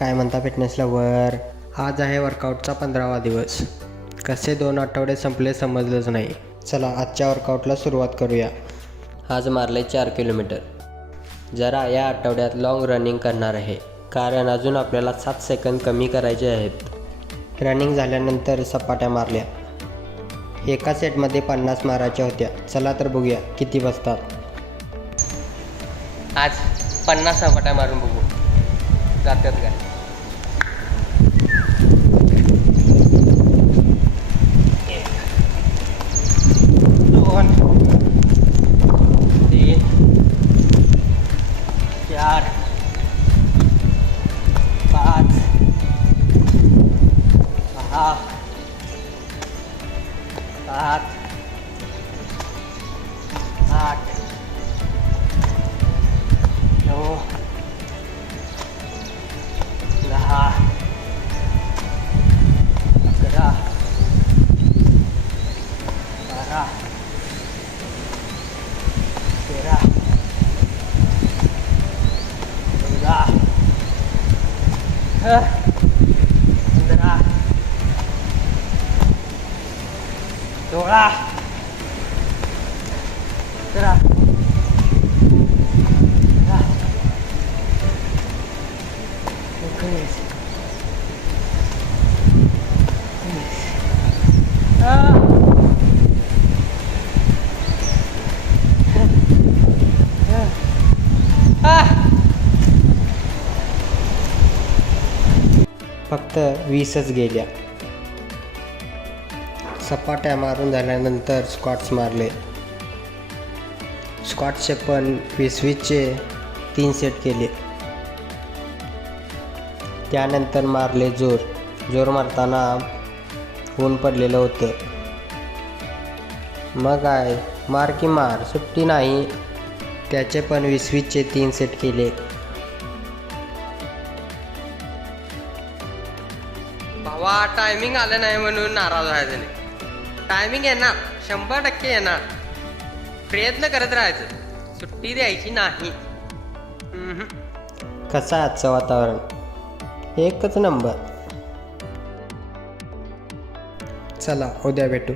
काय म्हणता fitness lover. आज आहे वर्कआउटचा 15वा दिवस. कसे 2 आठवडे संपले समजलंच नाही. चला आजच्या वर्कआउटला सुरुवात करूया. आज मारले 4 किलोमीटर. जरा या आठवड्यात लॉंग रनिंग करणार आहे, कारण अजून आपल्याला 7 सेकंद कमी करायचे आहेत. रनिंग झाल्यानंतर सपाट्या मारल्या. एका सेटमध्ये 50 मारायच्या होत्या. चला तर बघूया किती बसतात. आज 50 सपाट्या मारून बघू जातात का. 2 3 4 5 6 7 8 9 10 11 12 13 14 15 16 17 फक्त 20च गेल्या. सपाट्या मारून झाल्यानंतर स्क्वॉट्स मारले. स्क्वॉट्सचे पण 20-20चे 3 सेट केले. त्यानंतर मारले जोर मारताना ऊन पडलेलं होतं. मग काय मार की मार, सुट्टी नाही. त्याचे पण 20-20चे 3 सेट केले. भावा टायमिंग आलं नाही म्हणून नाराज व्हायचं नाही. टायमिंग येणार, 100% येणार. प्रयत्न करत राहायचं, सुट्टी द्यायची नाही. कसं आहे आजचं वातावरण? एकच नंबर. चला उद्या भेटू.